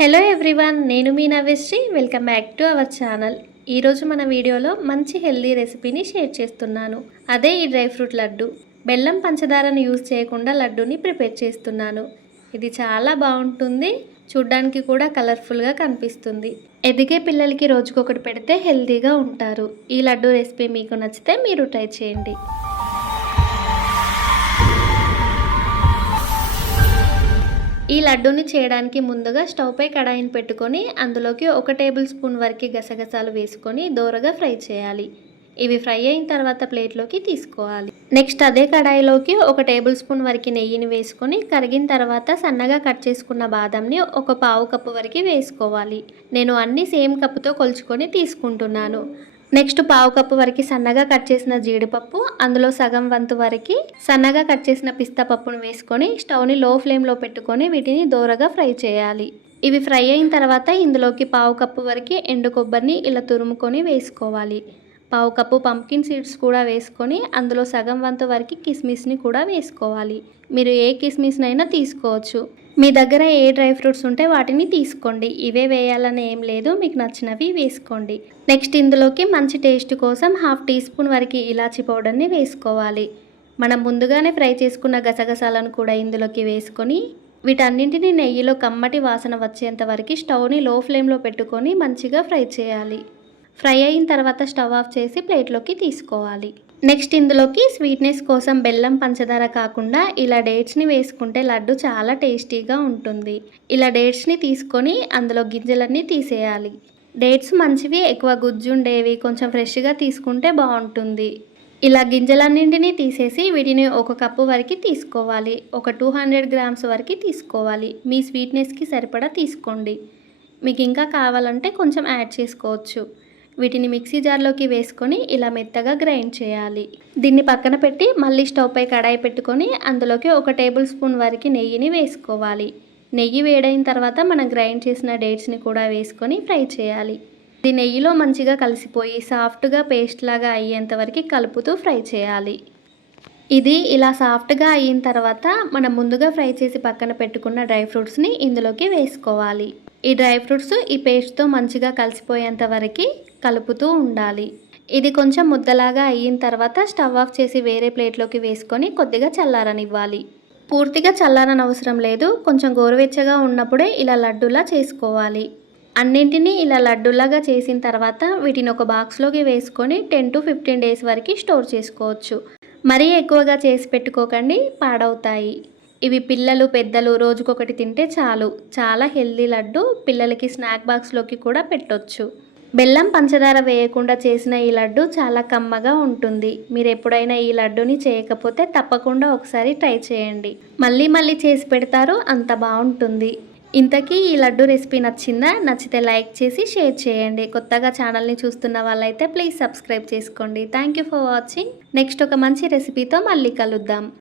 Hello everyone నేను మీ Navyasri. Welcome back to our channel. ఈరోజు మన వీడియోలో మంచి హెల్దీ రెసిపీని షేర్ చేస్తున్నాను. అదే ఈ డ్రై ఫ్రూట్ లడ్డు. బెల్లం పంచదారను యూజ్ చేయకుండా లడ్డూని ప్రిపేర్ చేస్తున్నాను. ఇది చాలా బాగుంటుంది. చూడ్డానికి కూడా కలర్ఫుల్గా కనిపిస్తుంది. ఎదిగే పిల్లలకి రోజుకొకటి పెడితే హెల్దీగా ఉంటారు. ఈ లడ్డు రెసిపీ మీకు నచ్చితే మీరు ట్రై చేయండి. ఈ లడ్డూని చేయడానికి ముందుగా స్టవ్పై కడాయిని పెట్టుకొని అందులోకి ఒక టేబుల్ స్పూన్ వరకు గసగసాలు వేసుకొని దోరగా ఫ్రై చేయాలి. ఇవి ఫ్రై అయిన తర్వాత ప్లేట్లోకి తీసుకోవాలి. నెక్స్ట్ అదే కడాయిలోకి ఒక టేబుల్ స్పూన్ వరకు నెయ్యిని వేసుకొని కరిగిన తర్వాత సన్నగా కట్ చేసుకున్న బాదంని ఒక పావు కప్పు వరకు వేసుకోవాలి. నేను అన్ని సేమ్ కప్పుతో కొలుచుకొని తీసుకుంటున్నాను. నెక్స్ట్ పావు కప్పు వరకు సన్నగా కట్ చేసిన జీడిపప్పు అందులో సగం వంతు వరకు సన్నగా కట్ చేసిన పిస్తా పప్పును వేసుకొని స్టవ్ని లో ఫ్లేమ్లో పెట్టుకొని వీటిని దోరగా ఫ్రై చేయాలి. ఇవి ఫ్రై అయిన తర్వాత ఇందులోకి పావు కప్పు వరకు ఎండు కొబ్బరిని ఇలా తురుముకొని వేసుకోవాలి. పావు కప్పు పంకిన్ సీడ్స్ కూడా వేసుకొని అందులో సగం వంతు వరకు కిస్మిస్ని కూడా వేసుకోవాలి. మీరు ఏ కిస్మిస్నైనా తీసుకోవచ్చు. మీ దగ్గర ఏ డ్రై ఫ్రూట్స్ ఉంటే వాటిని తీసుకోండి. ఇవే వేయాలని ఏం లేదు. మీకు నచ్చినవి వేసుకోండి. నెక్స్ట్ ఇందులోకి మంచి టేస్ట్ కోసం హాఫ్ టీ స్పూన్ వరకు ఇలాచీ పౌడర్ని వేసుకోవాలి. మనం ముందుగానే ఫ్రై చేసుకున్న గసగసాలను కూడా ఇందులోకి వేసుకొని వీటన్నింటినీ నెయ్యిలో కమ్మటి వాసన వచ్చేంత వరకు స్టవ్ని లో ఫ్లేమ్లో పెట్టుకొని మంచిగా ఫ్రై చేయాలి. ఫ్రై అయిన తర్వాత స్టవ్ ఆఫ్ చేసి ప్లేట్లోకి తీసుకోవాలి. నెక్స్ట్ ఇందులోకి స్వీట్నెస్ కోసం బెల్లం పంచదార కాకుండా ఇలా డేట్స్ని వేసుకుంటే లడ్డు చాలా టేస్టీగా ఉంటుంది. ఇలా డేట్స్ని తీసుకొని అందులో గింజలన్నీ తీసేయాలి. డేట్స్ మంచివి ఎక్కువ గుజ్జుండేవి కొంచెం ఫ్రెష్గా తీసుకుంటే బాగుంటుంది. ఇలా గింజలన్నింటినీ తీసేసి వీటిని ఒక కప్పు వరకు తీసుకోవాలి. ఒక టూ హండ్రెడ్ గ్రామ్స్ వరకు తీసుకోవాలి. మీ స్వీట్నెస్కి సరిపడా తీసుకోండి. మీకు ఇంకా కావాలంటే కొంచెం యాడ్ చేసుకోవచ్చు. వీటిని మిక్సీ జార్లోకి వేసుకొని ఇలా మెత్తగా గ్రైండ్ చేయాలి. దీన్ని పక్కన పెట్టి మళ్ళీ స్టవ్ పై కడాయి పెట్టుకొని అందులోకి ఒక టేబుల్ స్పూన్ వరకు నెయ్యిని వేసుకోవాలి. నెయ్యి వేడైన తర్వాత మనం గ్రైండ్ చేసిన డేట్స్ని కూడా వేసుకొని ఫ్రై చేయాలి. ఇది నెయ్యిలో మంచిగా కలిసిపోయి సాఫ్ట్గా పేస్ట్ లాగా అయ్యేంత వరకు కలుపుతూ ఫ్రై చేయాలి. ఇది ఇలా సాఫ్ట్గా అయిన తర్వాత మనం ముందుగా ఫ్రై చేసి పక్కన పెట్టుకున్న డ్రై ఫ్రూట్స్ని ఇందులోకి వేసుకోవాలి. ఈ డ్రై ఫ్రూట్స్ ఈ పేస్ట్తో మంచిగా కలిసిపోయేంత వరకు కలుపుతూ ఉండాలి. ఇది కొంచెం ముద్దలాగా అయిన తర్వాత స్టవ్ ఆఫ్ చేసి వేరే ప్లేట్లోకి వేసుకొని కొద్దిగా చల్లారనివ్వాలి. పూర్తిగా చల్లారని అవసరం లేదు. కొంచెం గోరువెచ్చగా ఉన్నప్పుడే ఇలా లడ్డూలా చేసుకోవాలి. అన్నింటినీ ఇలా లడ్డూలాగా చేసిన తర్వాత వీటిని ఒక బాక్స్లోకి వేసుకొని టెన్ టు ఫిఫ్టీన్ డేస్ వరకు స్టోర్ చేసుకోవచ్చు. మరీ ఎక్కువగా చేసి పెట్టుకోకండి పాడవుతాయి. ఇవి పిల్లలు పెద్దలు రోజుకొకటి తింటే చాలు. చాలా హెల్దీ లడ్డు పిల్లలకి స్నాక్ బాక్స్లోకి కూడా పెట్టొచ్చు. బెల్లం పంచదార వేయకుండా చేసిన ఈ లడ్డు చాలా కమ్మగా ఉంటుంది. మీరు ఎప్పుడైనా ఈ లడ్డుని చేయకపోతే తప్పకుండా ఒకసారి ట్రై చేయండి. మళ్ళీ మళ్ళీ చేసి పెడతారు అంత బాగుంటుంది. ఇంతకీ ఈ లడ్డు రెసిపీ నచ్చిందా? నచ్చితే లైక్ చేసి షేర్ చేయండి. కొత్తగా ఛానల్ని చూస్తున్న వాళ్ళైతే ప్లీజ్ సబ్స్క్రైబ్ చేసుకోండి. Thank you for watching. Next ఒక మంచి రెసిపీతో మళ్ళీ కలుద్దాం.